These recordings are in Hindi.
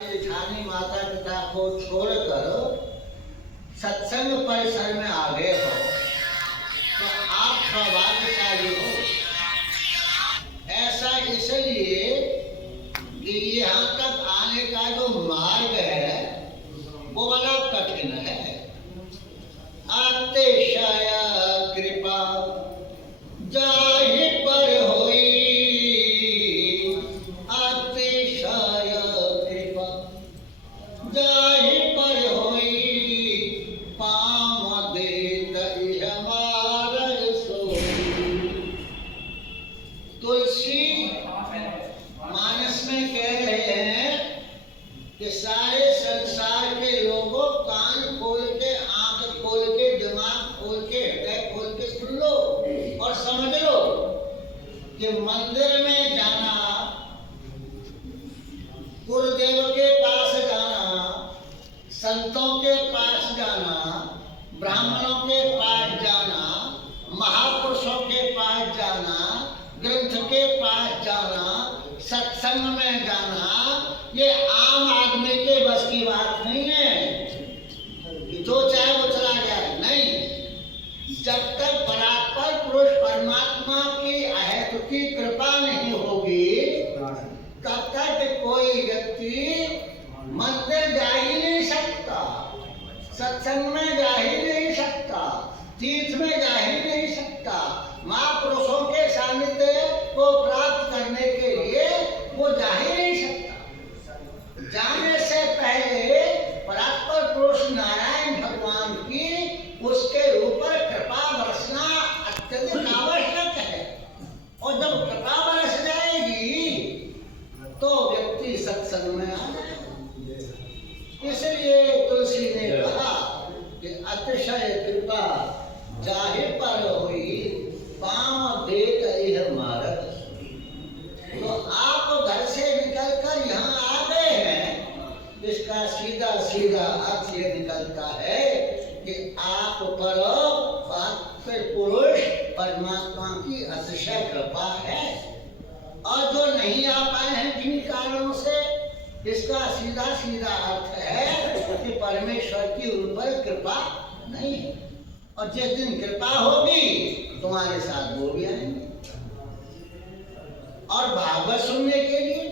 छानी माता पिता को छोड़कर सत्संग परिसर में आ गए हो तो आप सौभाग्यशाली हो। ऐसा इसलिए कि यहाँ तक आने का जो मार्ग है वो बड़ा कठिन है। अतिशय कृपा जाहि पर होई, अतिशय कृपा जाहि पर होई, पाम देत इह मारग सोई। तुलसी मानस में कह रहे हैं कि सारे संसार के लोगों कान खोल के, आंख खोल के, दिमाग खोल के, हृदय खोल के सुन लो और समझ लो कि मंदिर में जाना, गुरुदेव के पास जाना, संतों के पास जाना, ब्राह्मणों के पास जाना, महापुरुषों के पास जाना, ग्रंथ के पास जाना, सत्संग में जाना, ये आम आदमी के बस की बात नहीं है कि जो चाहे वो चला जाए। नहीं, जब तक परात्पर पुरुष परमात्मा की अहेतु की कृपा नहीं होगी तब तक कोई व्यक्ति मंदिर जा ही नहीं सकता, सत्संग में जा ही नहीं सकता, तीर्थ में जा ही नहीं सकता। महापुरुषों के सानिध्य को प्राप्त करने के लिए वो जा ही नहीं सकता। जाने से पहले परात्पर पुरुष नारायण भगवान की उसके ऊपर कृपा बरसना अत्यधिक आवश्यक है। और जब कृपा बरस जाएगी तो व्यक्ति सत्संग में आ जाएगा। इसलिए तुलसी ने कहा कि अतिशय कृपा जाहि पर हुई, पाँव देत इह मारग सोई। तो आप घर से निकलकर यहाँ आ गए हैं, इसका सीधा सीधा अर्थ ये निकलता है कि आप पर पुरुष परमात्मा की अतिशय कृपा है। और जो नहीं आ पाए हैं जिन कारणों से, इसका सीधा सीधा अर्थ है कि परमेश्वर की उन पर कृपा नहीं है। और जिस दिन कृपा होगी तुम्हारे साथ वो भी आएंगे। और भागवत सुनने के लिए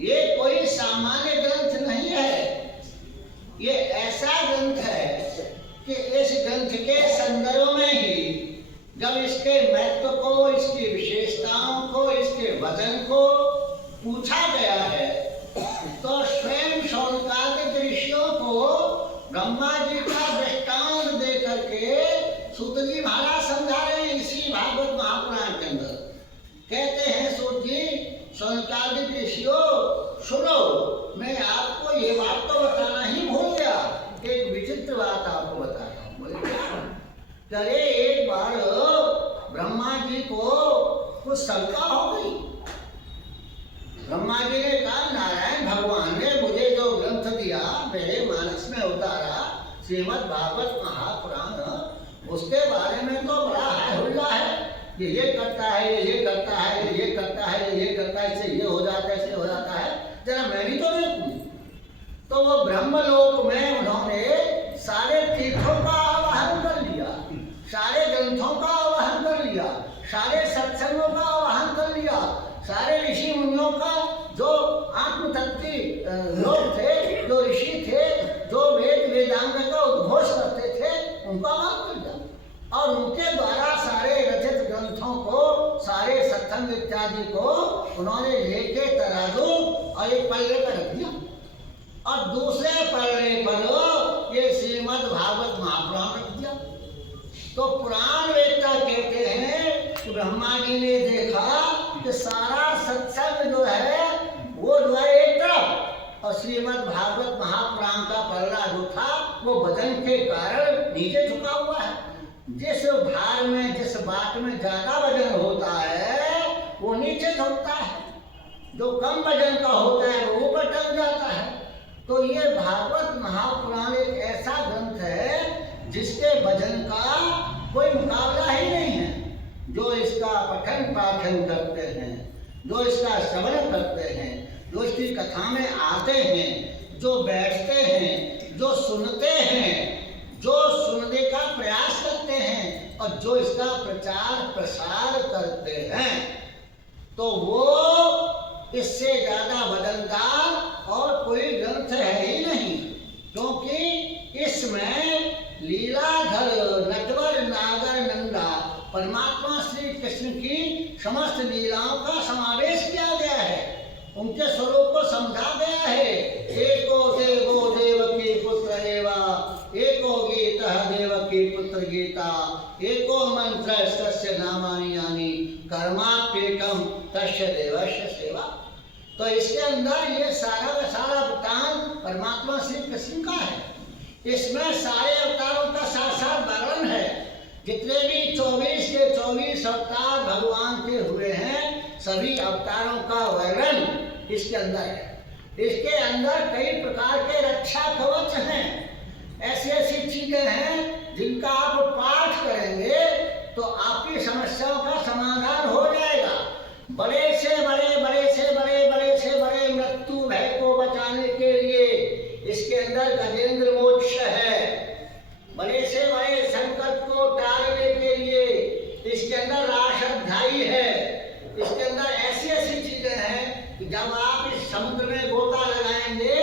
ये कोई सामान्य ग्रंथ नहीं है, ये ऐसा ग्रंथ है कि इस ग्रंथ के संदर्भ में ही जब इसके महत्व को, इसकी विशेषताओं को, इसके वजन को पूछा गया है तो स्वयं शौनकादिक ऋषियों को ब्रह्मा जी का दृष्टांत दे करके सूत जी महाराज समझा रहे हैं इसी भागवत महापुराण के अंदर। कहते हैं सूत जी, शौनकादिक ऋषियों सुनो, मैं आपको ये बात तो बताना ही भूल गया, एक विचित्र बात आपको बताता हूँ। बोले अरे एक बार ब्रह्मा जी को कुछ शंका हो गई। ब्रह्मा जी ने कहा नारायण भगवान ने मुझे जो ग्रंथ दिया, मेरे मानस में उतारा, श्रीमद् भागवत महापुराण, उसके बारे में तो बड़ा है हुल्ला है, ये करता है, ये करता है, ये करता है, ये करता है, इससे ये हो जाता है, इससे हो जाता है, जरा मैं भी तो देखूं। तो वो ब्रह्मलोक में उन्होंने सारे तीर्थों का आवाहन कर लिया, सारे ग्रंथों का आवाहन कर लिया, सारे सत्संगों का आवाहन कर लिया, सारे ऋषि मुनियों का जो आत्मतत्वी लोग थे, जो ऋषि थे, जो वेद वेदांग का उद्घोष करते थे, उनका आवाहन कर दिया। और उनके द्वारा सारे रचित ग्रंथों को, सारे सत्संग इत्यादि को उन्होंने लेके तराजू और एक पल्ले पर रख दिया और दूसरे पल्ले पर ये श्रीमद् भागवत महापुराण रख दिया। तो पुराण वेदता कहते हैं कि ब्रह्मा जी ने देखा कि सारा सत्संग जो है वो जो है एक तरफ, और श्रीमद् भागवत महापुराण का पल्ला जो था वो वजन के कारण नीचे झुका हुआ है। जिस भार में, जिस बात में ज्यादा वजन होता है वो नीचे झुकता है, जो कम वजन का होता है वो ऊपर टल जाता है। तो ये भागवत महापुराण एक ऐसा ग्रंथ है जिसके वजन का कोई मुकाबला ही नहीं है। जो इसका पठन पाठन करते हैं, जो इसका श्रवण करते हैं, जो इसकी कथा में आते हैं, जो बैठते हैं, जो सुनते हैं, जो सुनने का प्रयास करते हैं और जो इसका प्रचार प्रसार करते हैं, तो वो इससे ज्यादा वजनदार और कोई ग्रंथ है ही नहीं। क्योंकि इसमें लीलाधर नटवर नागर नंदा परमात्मा श्री कृष्ण की समस्त लीलाओं का समावेश किया गया है, उनके स्वरूप को समझा गया है। एको देवो देवकी पुत्र एवा, एको गीतः देवकी पुत्र गीता, एको मंत्र तस्य नामानि यानि, कर्माप्येकं तस्य देवस्य सेवा। तो इसके अंदर ये सारा का सारा वृत्तांत परमात्मा श्री कृष्ण का है। इसमें सारे अवतारों का साथ साथ वर्णन है। जितने भी 24 के 24 अवतार भगवान के हुए हैं, सभी अवतारों का वर्णन इसके अंदर है। इसके अंदर कई प्रकार के रक्षा कवच हैं, ऐसी ऐसी चीजें हैं जिनका आप पाठ करेंगे तो आपकी समस्याओं का समाधान हो जाएगा। बड़े से बड़े, बड़े से बड़े, बड़े से बड़े मृत्यु भय को बचाने के लिए इसके अंदर गजेंद्र मोक्ष है। बड़े से बड़े संकट को टालने के लिए इसके अंदर राष्ट्रध्यायी है। इसके अंदर ऐसी ऐसी चीजें हैं कि जब आप इस समुद्र में गोता लगाएंगे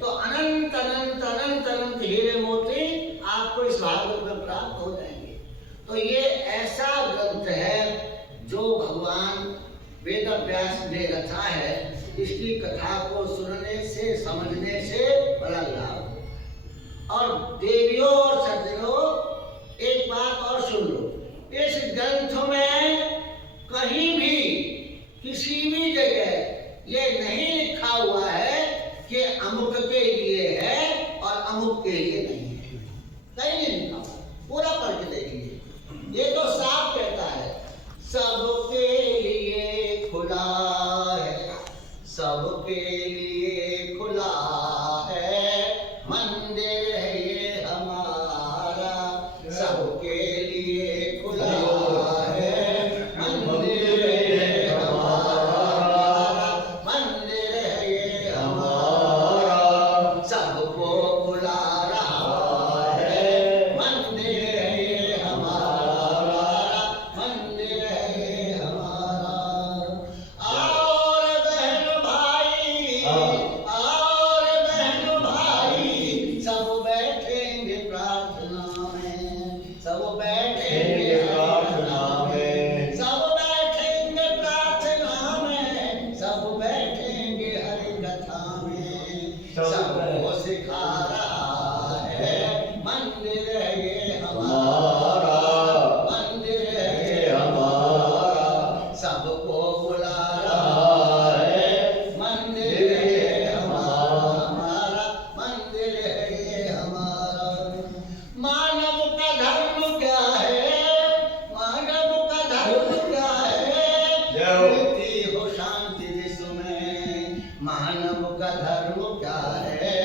तो अनंत अनंत अनंत अनंत हीरे मोती आपको इस भागवत में प्राप्त हो जाएंगे। तो ये ऐसा ग्रंथ है जो भगवान वेद व्यास ने रचा है। इसकी कथा को सुनने से, समझने से बड़ा लाभ। और देवियों और सज्जनों, एक बात और सुन लो, इस ग्रंथ में कहीं भी किसी भी जगह ये नहीं लिखा हुआ है कि अमुक के लिए है और अमुक के लिए नहीं है, कहीं नहीं लिखा हुआ। पूरा पढ़ के देखिए, ये तो साफ कहता है सबके लिए खुला है, सबके लिए खुला है मंदिर है ये हमारा, सबके लिए खुला है मंदिर है हमारा, मंदिर है ये हमारा, सबको बुला रहा है मंदिर है ये हमारा, मंदिर है ये हमारा। और बहन भाई, और बहन भाई, सब बैठेंगे प्रार्थना में, सब बैठेंगे प्रार्थना में, सब बैठेंगे प्रार्थना में, सब बैठेंगे हरि कथा में, सबको सिखा रहा है मंदिर है ये हमारा, मंदिर है ये हमारा, सबको बुला रहा है मंदिर है ये हमारा, मंदिर है ये हमारा। मानव का धर्म क्या है, मानव का धर्म क्या है, मिलती हो शांति जिसमें, मानव का धर्म क्या है,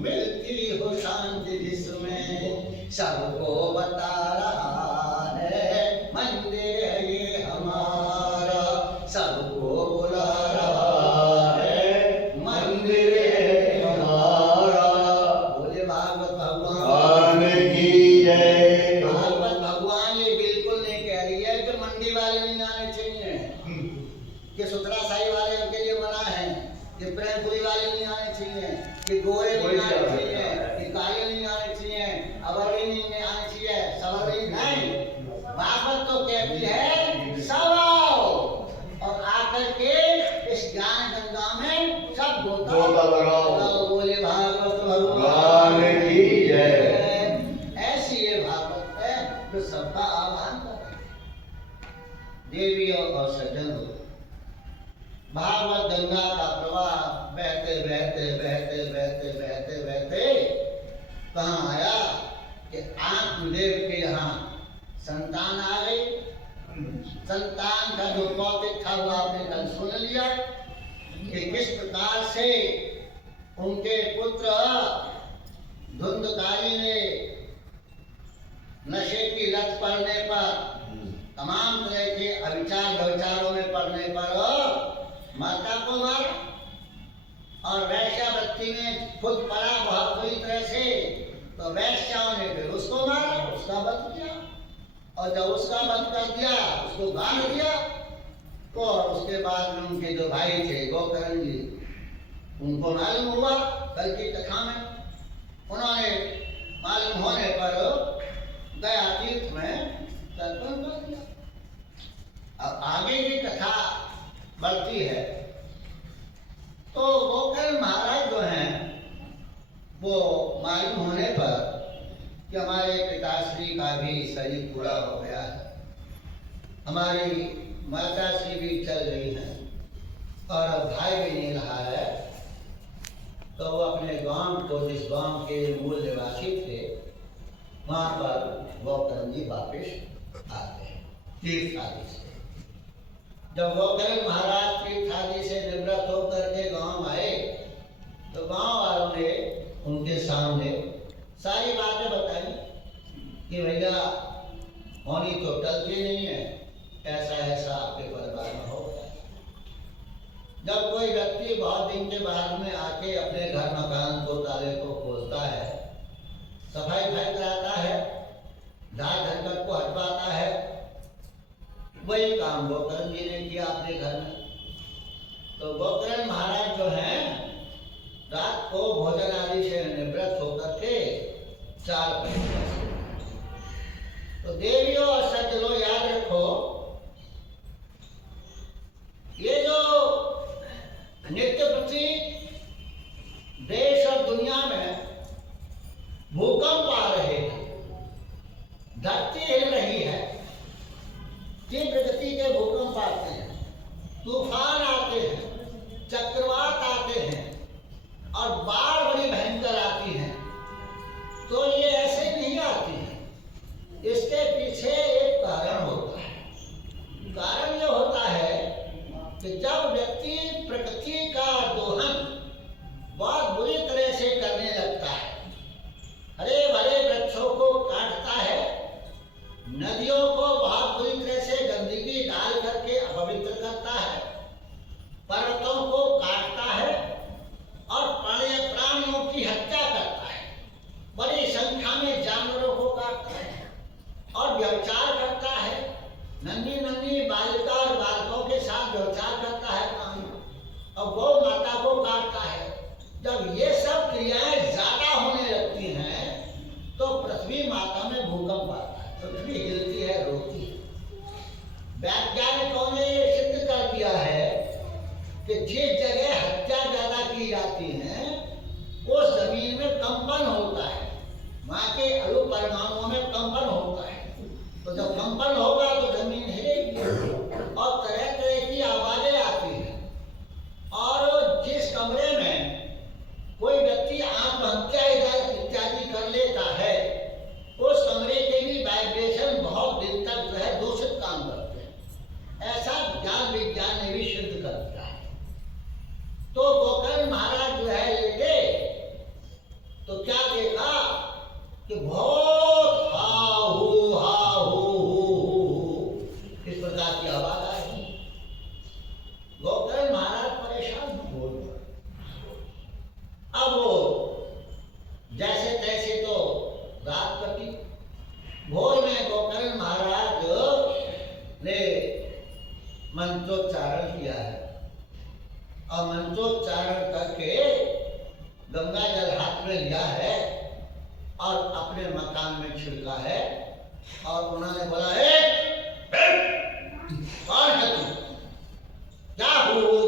मिलती हो शांति जिसमें, सबको बता रहा है मंदिर है ये हमारा, सबको बुला रहा है मंदिर है हमारा। बोले भागवत भगवान की जय। भागवत भगवान ये बिल्कुल नहीं कह रही है कि मंडी वाले नहीं आने चाहिए, कि सुथरा साई वाले के लिए मना है, कि प्रेमपुरी वाले नहीं आने चाहिए, कि गोरे नहीं आने चाहिए, कि काले नहीं आने चाहिए, अवरी नहीं आने चाहिए, सवरी नहीं। भागवत तो कहती है सब आओ और आकर के इस ज्ञान गंगा में सब गोता लगाओ। बोले भागवत भगवान की जय। ऐसी ये भागवत है जो सबका आह्वान करती है। देवियों और सज्जनों, भागवत गंगा का प्रवाह बहते बहते बहते बहते बहते बहते कहाँ आया कि आत्मदेव के यहाँ संतान आ गई। संतान का जो भौतिक था वो आपने कल सुन लिया कि किस प्रकार से उनके पुत्र धुंधकारी ने नशे की लत पड़ने पर, तमाम तरह के अविचार व्यविचारों में पड़ने पर माता को मारा। और वैश्यावृत्ति में खुद पड़ा बहुत बुरी तरह से, तो वैश्याओं ने फिर उसको मारा, उसका वध किया। और जब उसका वध कर दिया, उसको बांध दिया, तो उसके बाद में उनके जो भाई थे गोकर्ण जी, उनको मालूम हुआ कल की कथा में, उन्होंने मालूम होने पर गया तीर्थ में तर्पण कर दिया। अब आगे की कथा बढ़ती है। तो गोकर्ण महाराज जो हैं, वो मालूम होने पर कि हमारे पिताश्री का भी शरीर पूरा हो गया है, हमारी माताश्री भी चल रही हैं और भाई भी नहीं रहा है, तो वो अपने गांव को, जिस गांव के मूल निवासी थे, वहाँ पर गोकर्ण जी वापिस आते हैं तीर्थ आदि से। जब गोकर्ण महाराज तीर्थ आदि से निवृत्त होकर के गांव आए, तो गांव वालों ने उनके सामने सारी बातें बताई कि भैया होनी तो टलती नहीं है, ऐसा ऐसा आपके परिवार में हो गया। जब कोई व्यक्ति बहुत दिन के बाद में आके अपने घर मकान को, ताले को खोलता है, सफाई भाई कराता है, झाड़ झंझट को हटवाता है, वही काम गोकर्ण जी ने किया अपने घर में। तो गोकर्ण महाराज जो हैं, रात को भोजन आदि से निवृत्त होकर के 4 बजे, तो देवियों और सज्जनों याद रखो, ये जो नित्य प्रति देश और दुनिया में भूकंप आ रहे हैं, धरती हिल रही है, तीव्र गति के भूकंप आते हैं, तूफान आते हैं, चक्रवात आते हैं और बाढ़ बड़ी भयंकर आती है, तो ये ऐसे नहीं आती है। इसके पीछे एक कारण होता है। कारण ये होता है कि जब व्यक्ति प्रकृति का दोहन बहुत बुरी तरह से करने लगता है, हरे भरे वृक्षों को काटता है, नदियों को बहुत बुरी तरह से गंदगी डाल करके अपवित्र करता है, पर्वतों को काटता है और प्राणियों की हत्या करता है, बड़ी संख्या में जानवरों को काटता है और व्यभिचार करता है, नन्ही नन्ही बालिका और बालकों के साथ व्यभिचार करता है और गौ माता को काटता है। जब ये सब क्रियाएं ज्यादा होने लगती हैं, तो पृथ्वी माता में भूकंप आता है, पृथ्वी हिलती है, रोती है। वैज्ञानिकों ने ये सिद्ध कर दिया है कि जिस जगह हत्या ज्यादा की जाती है, उस जमीन में कंपन होता है, वहां के अणु परमाणुओं में कंपन होता है। तो जब कंपन होगा तो जमीन हिलेगी और तरह तरह की आवाजें आती हैं। और जिस कमरे में कोई व्यक्ति आत्महत्या इत्यादि कर लेता है, उस कमरे के भी वाइब्रेशन बहुत दिन तक जो है दूषित काम करते हैं। ऐसा ज्ञान विज्ञान ने भी सिद्ध कर दिया है। तो गोकर्ण महाराज जो है लेटे, तो क्या देखा कि बहुत हा हू इस प्रकार की आवाज आई। गोकर्ण महाराज परेशान हो गए। अब वो जैसे तैसे तो रात कटी। भोर में गोकर्ण महाराज ने मंत्रोच्चारण किया है और मंत्रोच्चारण करके गंगा जल हाथ में लिया है और अपने मकान में छिड़का है और उन्होंने बोला, कौन है तू? क्या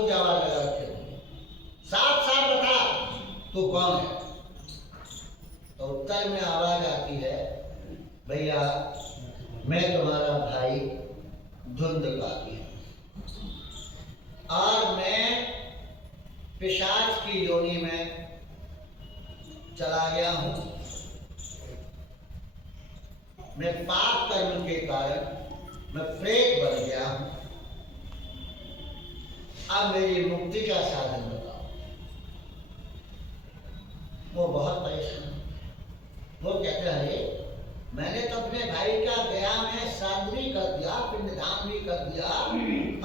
क्या आवाज लगा रखे? साफ साफ बता तू कौन है? तो उत्तर में आवाज आती है, भैया मैं तुम्हारा भाई धुंधकारी और मैं पिशाच की योनि में चला गया हूं। मैं पाप कर्म के कारण मैं प्रेत बन गया हूं। अब मेरी मुक्ति का साधन बताओ। वो बहुत परेशान। वो कहते हैं, मैंने तो अपने भाई का गया में श्राद्ध भी कर दिया, पिंडदान भी कर दिया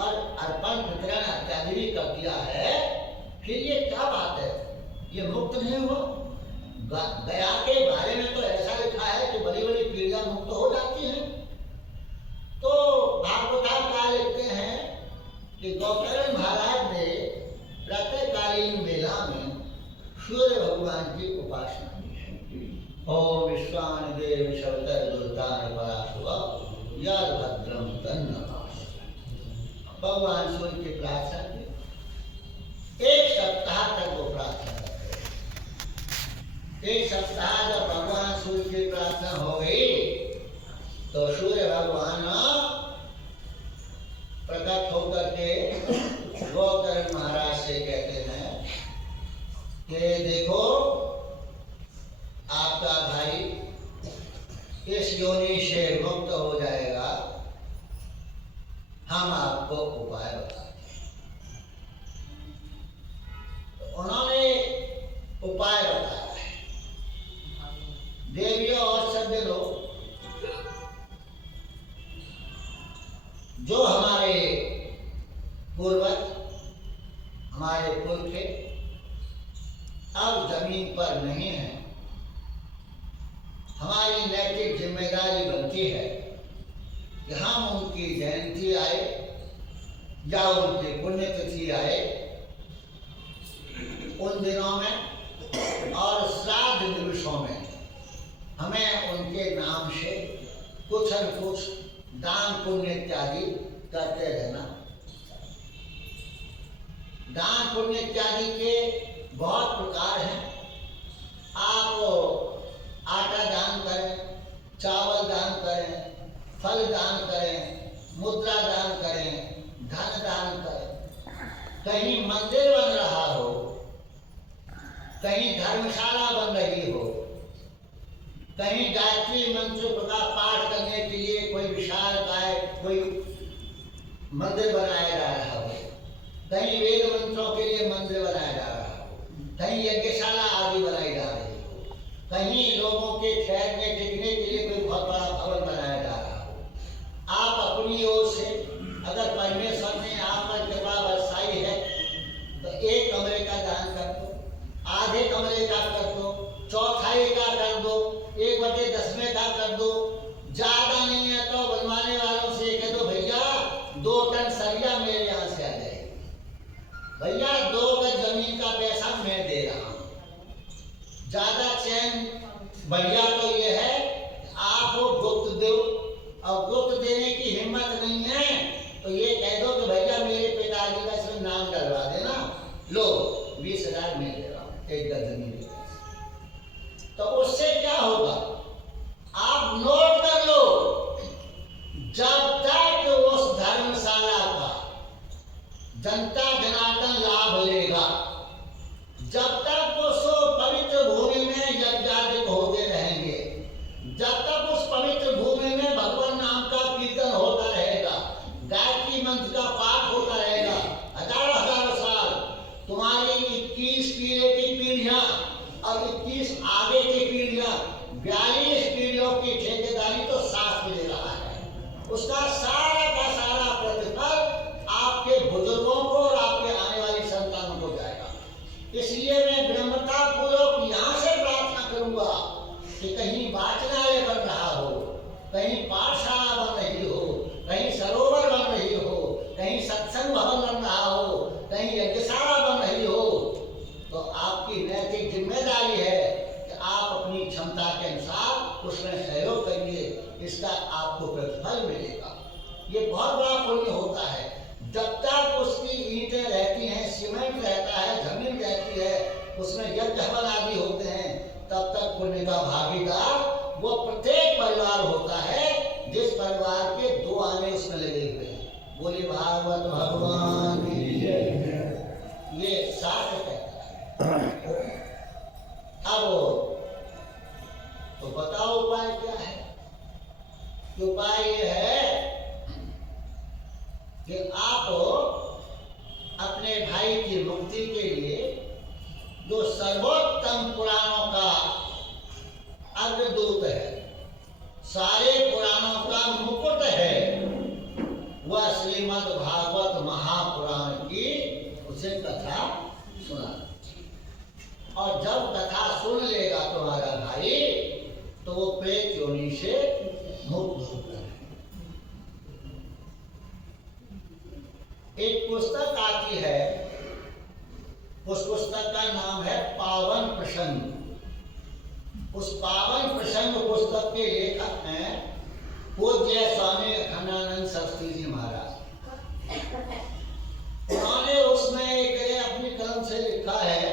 और अर्पण वितरण इत्यादि भी कर दिया है, फिर ये क्या बात है, ये मुक्त नहीं हुआ? गया के बारे में तो ऐसा लिखा है कि बड़ी बड़ी पीढ़ियां मुक्त हो जाती हैं। तो भागवतकार लिखते हैं कि गोकर्ण महाराज ने प्रातःकालीन वेला में सूर्य भगवान की उपासना की। ओम विश्वान देव शवतर दुर्तान पराशुवा याद भद्रम तन्नमास। भगवान सूर्य की प्रार्थना की। एक सप्ताह तक वो प्रार्थना करते हैं। एक सप्ताह जब भगवान सूर्य की प्रार्थना हो गई तो सूर्य भगवान प्रकट होकर के गोकर्ण महाराज से कहते हैं कि देखो, आपका भाई इस योनि से मुक्त हो जाएगा, हम आपको उपाय बताते हैं। तो उन्होंने उपाय बताया है। देवियों और सज्जनों लोग, जो हमारे पूर्वज, हमारे पुरखे अब जमीन पर नहीं है, हमारी नैतिक जिम्मेदारी बनती है कि हम उनकी जयंती आए या उनकी पुण्यतिथि आए, उन दिनों में और श्राद्ध दिवसों में हमें उनके नाम से कुछ न कुछ दान पुण्य इत्यादि करते रहना। दान पुण्य इत्यादि के बहुत प्रकार हैं। आप आटा दान करें, चावल दान करें, फल दान करें, मुद्रा दान करें, धन दान करें। कहीं मंदिर बन रहा हो, कहीं धर्मशाला बन रही हो, कहीं गायत्री मंत्र का पाठ करने के लिए कोई विशालकाय कोई मंदिर बनाया जा रहा हो, कहीं वेद मंत्रों के लिए मंदिर बनाया जा रहा हो, कहीं यज्ञशाला आदि बनाई जा रही हो, कहीं लोगों के ठहरने टिकने के लिए कोई बहुत बड़ा भवन बनाया जा रहा हो, आप अपनी ओर से अगर परमेश्वर ने आप पर कृपा बरसाई है तो एक कमरे का दान कर दो, आधे कमरे का कर दो, चौथाई का कर दो, 1/10 का कर दो। ज्यादा नहीं है तो बनवाने वालों से कह दो, भैया 2 टन सरिया मेरे यहाँ से आ जाएगी, भैया 2 गज जमीन का पैसा मैं दे रहा हूँ। ज्यादा चैन बढ़िया तो ये है आप वो गुप्त दो, और गुप्त देने की हिम्मत नहीं है तो ये कह दो कि भैया मेरे पिताजी का इसमें नाम डलवा देना, लो 20,000 मैं दे रहा हूँ 1 गज जमीन। तो उससे क्या होगा, आप नोट कर लो, जब तक उस धर्मशाला का जनता जनार्दन लाभ लेगा, जब तक उस पवित्र भूमि में यज्ञादि होते रहेंगे, जब तक उस पवित्र भूमि में भगवान नाम का कीर्तन होता रहेगा, गायत्री मंत्र का पाठ होता रहेगा, हजारों साल तुम्हारी 21 पीढ़ी की पीढ़ियां और 21 आगे की पीढ़ियां, 42 पीढ़ियों की ठेकेदारी तो शास्त्र ले रहा है। उसका सारा का सारा प्रतिफल आपके बुजुर्गों को और आपके आने वाली संतानों को जाएगा। इसलिए मैं विनम्रता पूर्वक यहाँ से प्रार्थना करूंगा कि कहीं वाचनालय बन रहा हो, कहीं पाठशाला बन रही हो, कहीं सरोवर बन रही हो, कहीं सत्संग भवन बन रहा हो, कहीं यज्ञशाला बन रही हो, तो आपकी नैतिक जिम्मेदारी है कि आप अपनी क्षमता के अनुसार उसमें सहयोग करिए, इसका आपको प्रतिफल मिलेगा। ये बहुत बड़ा पुण्य होता है। जब तक उसकी ईंटें रहती हैं, सीमेंट रहता है, जमीन रहती है, उसमें यज्ञ हवन आदि होते हैं, तब तक पुण्य का भागीदार वो प्रत्येक परिवार होता है जिस परिवार के 2 आने उसमें लगे हुए हैं। बोले भागवत भगवान की जय। ये शास्त्र कहता है। अब तो बताओ उपाय क्या है? उपाय ये है कि आप अपने भाई की मुक्ति के लिए जो सर्वोत्तम पुराणों का अग्रदूत है, सारे पुराणों का मुकुट है, वह श्रीमद् भागवत महापुराण की उसे कथा सुना। और जब कथा सुन लेगा तुम्हारा भाई तो वो प्रेत योनि से मुक्त होता है। एक पुस्तक आती है, उस पुस्तक का नाम है पावन प्रसंग। उस पावन प्रसंग पुस्तक के लेखक हैं पूज्य स्वामी अखंडानंद सरस्वती जी महाराज। उन्होंने उसमें एक अपनी कलम से लिखा है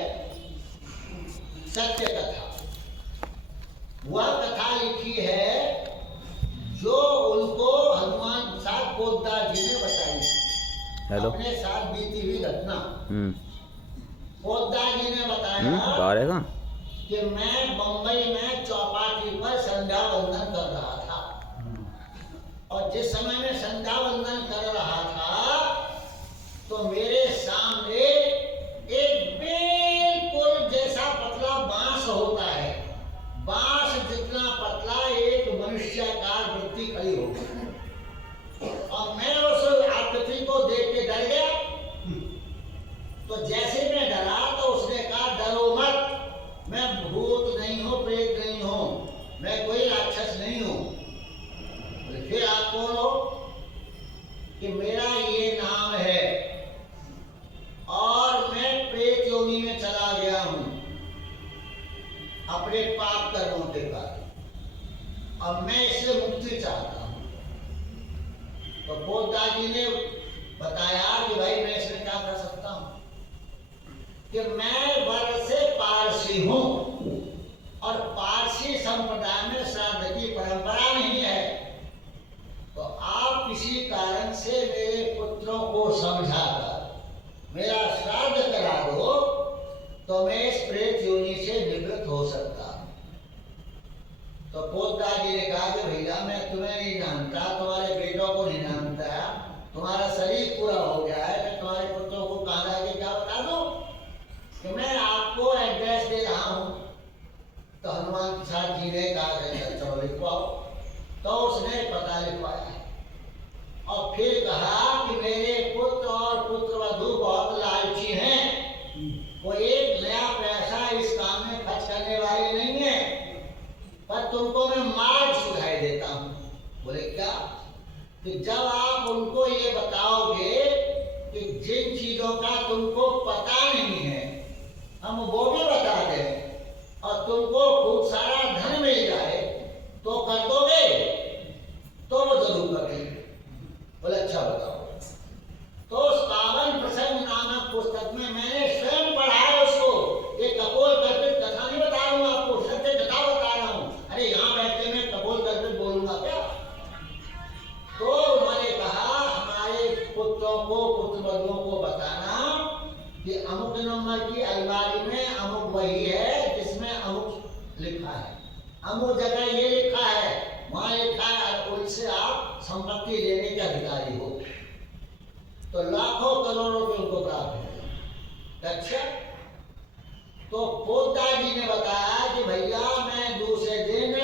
सत्य कथा। वह कथा लिखी है जो उनको हनुमान प्रसाद पोद्दार जी ने बताई। अपने साथ बीती हुई घटना पोद्दार जी ने बताया कि मैं बंबई में चौपाटी पर संध्या वंदन कर रहा था, और जिस समय में संध्या वंदन कर रहा था तो मेरे सामने एक बिल्कुल जैसा पतला बांस होता है, बांस जितना पतला एक मनुष्याकार वृत्ति खड़ी हो गई, और मैं उस आकृति को देख के डर गया। तो जैसे मैं डरा तो उसने कहा डरो मत, मैं भूत नहीं हूँ, प्रेत नहीं हूँ, मैं कोई राक्षस नहीं हूँ। फिर आप कौन हो? कि मेरा ये नाम है और मैं प्रेत योनि में चला गया हूँ अपने पाप कर्मों के कारण, अब मैं इससे मुक्ति चाहता हूँ। तो पोद्दार जी ने बताया कि भाई मैं इसमें क्या कर सकता हूँ, कि मैं वर्ग से पारसी हूँ और पारसी संप्रदाय में श्राद्ध की परंपरा नहीं है, तो आप किसी कारण से मेरे पुत्रों को समझाकर मेरा श्राद्ध करा दो तो मैं इस प्रेत योनि से निवृत्त हो सकता हूँ। तो पोद्दार जी ने कहा कि भैया मैं तुम्हें नहीं जानता, तुम्हारे बेटों को नहीं जानता, तुम्हारा शरीर पूरा हो गया है, मैं तुम्हारे पुत्रों को कहाँ जाके क्या बता दूं कि मैं आपको एड्रेस दे रहा हूँ। तो हनुमान प्रसाद जी ने कहा चलो लिखवाओ। तो उसने पता लिखवाया और फिर कहा कि मेरे पुत्र और पुत्रवधू बहुत लालची हैं, वो एक नया पैसा इस काम में खर्च करने वाले नहीं है, पर तुमको मैं मार्ग सुझाई देता हूँ। बोले क्या? कि जब आप उनको ये बताओगे कि जिन चीजों का तुमको पता नहीं है हम वो भी बता दें और तुमको खूब सारा धन मिल जाए तो कर दोगे? तो वो जरूर करेंगे। बोले अच्छा बताओ। तो उस पावन प्रसंग नामक पुस्तक में मैंने स्वयं पढ़ा है उसको, ये कपोल कल्पित कथा नहीं बता रहा हूँ आपको, सत्य कथा बता रहा हूँ। अरे यहाँ बैठे मैं कपोल कल्पित बोलूंगा क्या? तो उन्होंने कहा हमारे पुत्रों को पुत्रवधुओं को बताना कि अमुक नंबर की अलमारी में अमुक वही है जिसमें अमुक लिखा है, अमुक जगह ये लिखा है, वहां लिखा है, उनसे आप संपत्ति लेने के अधिकारी हो। तो लाखों करोड़ों रुपए उनको प्राप्त हो। अच्छा, तो पोद्दार जी ने बताया कि भैया मैं दूसरे दिन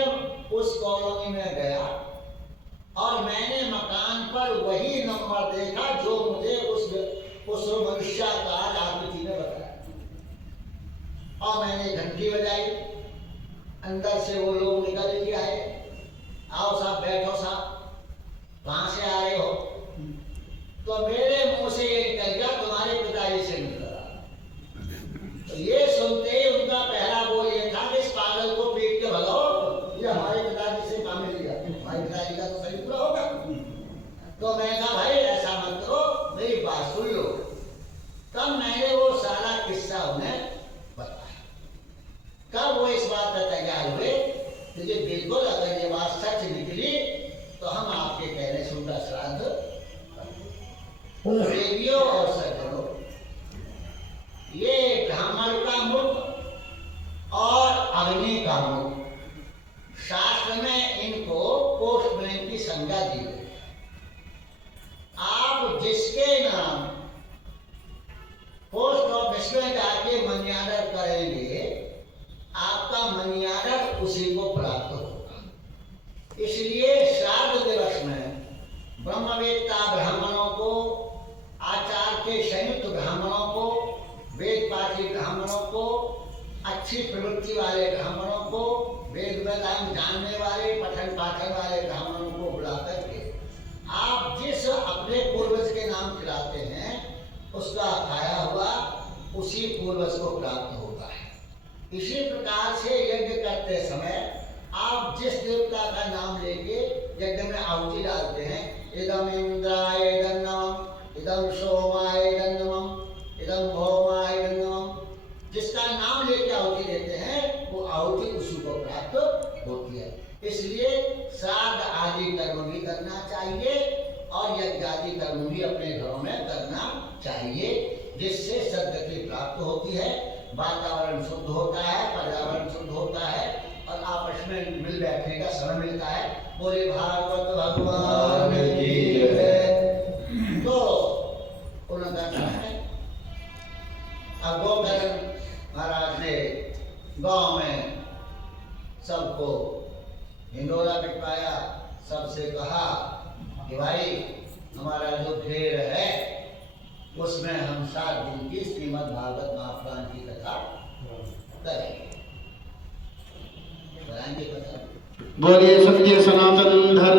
उस कॉलोनी में गया और मैंने मकान पर वही नंबर देखा जो मुझे उस मनुष्याकार आकृति ने बताया, और मैंने घंटी बजाई, अंदर से वो लोग निकल के आए, आओ साहब बैठो साहब, कहाँ से आ रहे हो? तो मेरे मुंह से ये निकल गया तुम्हारे पिताजी से मिल रहा। तो ये सुनते ही उनका पहला बोल ये था कि इस पागल को पीट के भगाओ, ये हमारे पिताजी से काम मिल गया, हमारे पिताजी का तो सही पूरा होगा। तो मैं कहा भाई ऐसा मत करो, मेरी बात सुन लो। तब मैंने वो सारा किस्सा उन्हें बताया। कब वो इस बात पर तैयार हुए कि बिल्कुल अगर ये बात सच निकली तो हम आपके कहने से उनका श्राद्ध देवियों और सज्जनों, ये ब्राह्मण का मुख और अग्नि का मुख, शास्त्र में इनको पोस्टमैन की संज्ञा दी गई। आप जिसके नाम पोस्ट ऑफिस में जाके मनी ऑर्डर करेंगे आपका मनी ऑर्डर उसी को प्राप्त होगा। इसलिए श्राद्ध दिवस में ब्रह्मवेत्ता ब्राह्मणों को, आचार्य के संयुक्त ब्राह्मणों को, वेद पाठी प्रवृत्ति वाले ब्राह्मणों को, वेद वेदांत जानने वाले, पठन पाठन वाले ब्राह्मणों को बुला करके आप जिस अपने पूर्वज के नाम खिलाते हैं उसका खाया हुआ उसी पूर्वज को प्राप्त होता है। इसी प्रकार से यज्ञ करते समय आप जिस देवता का नाम लेके यज्ञ में आहुति डालते हैं, इदम इंद्राय दन्नम, इदम सोमाय दन्नम, इदम भौमाय दन्नम, जिसका नाम लेके आहुति देते हैं वो आहुति उसी को प्राप्त होती है। इसलिए श्राद्ध आदि कर्म भी करना चाहिए और यज्ञ आदि कर्म भी अपने घरों में करना चाहिए, जिससे सद्गति प्राप्त होती है, वातावरण शुद्ध होता है, पर्यावरण शुद्ध होता है और आपस में मिल बैठने का समय मिलता है। बोले भागवत भगवान की जय। तो उन्होंने कहा है अब गोकर्ण महाराज ने गांव में सबको हिंडोला पिटवाया, सबसे कहा कि भाई हमारा जो घेर है उसमें हम 7 दिन की श्रीमद् भागवत महापुराण की कथा करेंगे। कराएंगे कथा। बोलिए सुनिए सुना